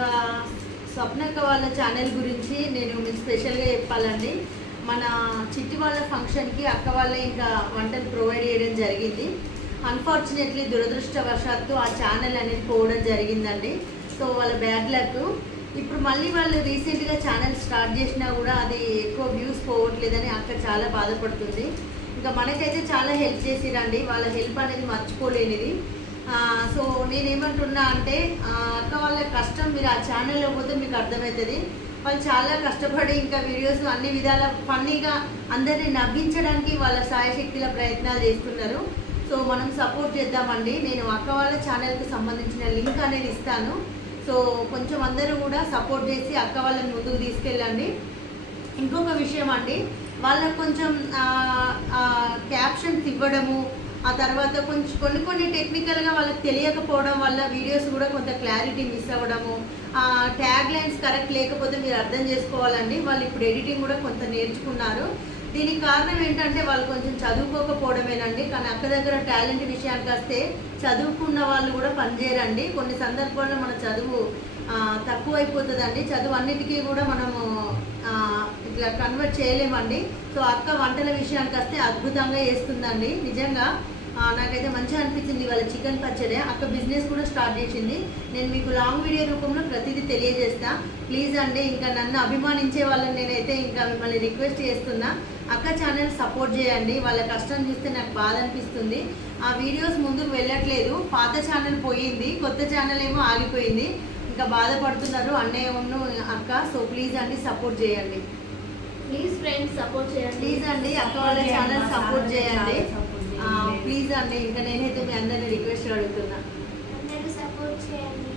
ఇంకా స్వప్నక్క వాళ్ళ ఛానల్ గురించి నేను మీకు స్పెషల్గా చెప్పాలండి. మన చిట్టి వాళ్ళ ఫంక్షన్కి అక్క వాళ్ళే ఇంకా వంటలు ప్రొవైడ్ చేయడం జరిగింది. అన్ఫార్చునేట్లీ దురదృష్టవశాత్తు ఆ ఛానల్ అనేది పోవడం జరిగిందండి. సో వాళ్ళ బ్యాడ్ లక్ ఇప్పుడు మళ్ళీ వాళ్ళు రీసెంట్గా ఛానల్ స్టార్ట్ చేసినా కూడా అది ఎక్కువ వ్యూస్ పోవట్లేదని అక్క చాలా బాధపడుతుంది. ఇంకా మనకైతే చాలా హెల్ప్ చేసిరండి. వాళ్ళ హెల్ప్ అనేది మర్చిపోలేనిది. సో నేనేమంటున్నా అంటే అక్క వాళ్ళ కష్టం మీరు ఆ ఛానల్లో పోతే మీకు అర్థమవుతుంది. వాళ్ళు చాలా కష్టపడి ఇంకా వీడియోస్ అన్ని విధాల ఫన్నీగా అందరినీ నవ్వించడానికి వాళ్ళ సాయశక్తిల ప్రయత్నాలు చేస్తున్నారు. సో మనం సపోర్ట్ చేద్దామండి. నేను అక్క వాళ్ళ ఛానల్కి సంబంధించిన లింక్ అనేది ఇస్తాను. సో కొంచెం అందరూ కూడా సపోర్ట్ చేసి అక్క వాళ్ళని ముందుకు తీసుకెళ్ళండి. ఇంకొక విషయం అండి వాళ్ళకు కొంచెం క్యాప్షన్స్ ఇవ్వడము ఆ తర్వాత కొంచెం కొన్ని కొన్ని టెక్నికల్గా వాళ్ళకి తెలియకపోవడం వల్ల వీడియోస్ కూడా కొంత క్లారిటీ మిస్ అవ్వడము ట్యాగ్ లైన్స్ కరెక్ట్ లేకపోతే మీరు అర్థం చేసుకోవాలండి. వాళ్ళు ఇప్పుడు ఎడిటింగ్ కూడా కొంత నేర్చుకున్నారు. దీనికి కారణం ఏంటంటే వాళ్ళు కొంచెం చదువుకోకపోవడమేనండి. కానీ అక్క దగ్గర టాలెంట్ విషయానికి వస్తే చదువుకున్న వాళ్ళు కూడా పనిచేయరండి. కొన్ని సందర్భాల్లో మన చదువు అయిపోతుందండి చదువు అన్నిటికీ కూడా మనము ఇట్లా కన్వర్ట్ చేయలేమండి. సో అక్క వంటల విషయానికి వస్తే అద్భుతంగా చేస్తుందండి. నిజంగా నాకైతే మంచిగా అనిపించింది వాళ్ళ చికెన్ పచ్చడి. అక్క బిజినెస్ కూడా స్టార్ట్ చేసింది. నేను మీకు లాంగ్ వీడియో రూపంలో ప్రతిదీ తెలియజేస్తా. ప్లీజ్ అండి ఇంకా నన్ను అభిమానించే వాళ్ళని నేనైతే ఇంకా మిమ్మల్ని రిక్వెస్ట్ చేస్తున్నా. అక్క ఛానల్ సపోర్ట్ చేయండి. వాళ్ళ కష్టం చూస్తే నాకు బాధ అనిపిస్తుంది. ఆ వీడియోస్ ముందుకు వెళ్ళట్లేదు. పాత ఛానల్ పోయింది. కొత్త ఛానల్ ఏమో ఆగిపోయింది. ఇంకా బాధపడుతున్నారు. అన్నయ్య ఉన్ను అక్క సో ప్లీజ్ అండి సపోర్ట్ చేయండి. ప్లీజ్ ఫ్రెండ్స్ సపోర్ట్ చేయండి. ప్లీజ్ అండి అక్క వాళ్ళ ఛానల్ సపోర్ట్ చేయండి. ప్లీజ్ అండి ఇంకా నేనైతే మీ అందరిని రిక్వెస్ట్ అడుగుతున్నా. అందరూ సపోర్ట్ చేయండి.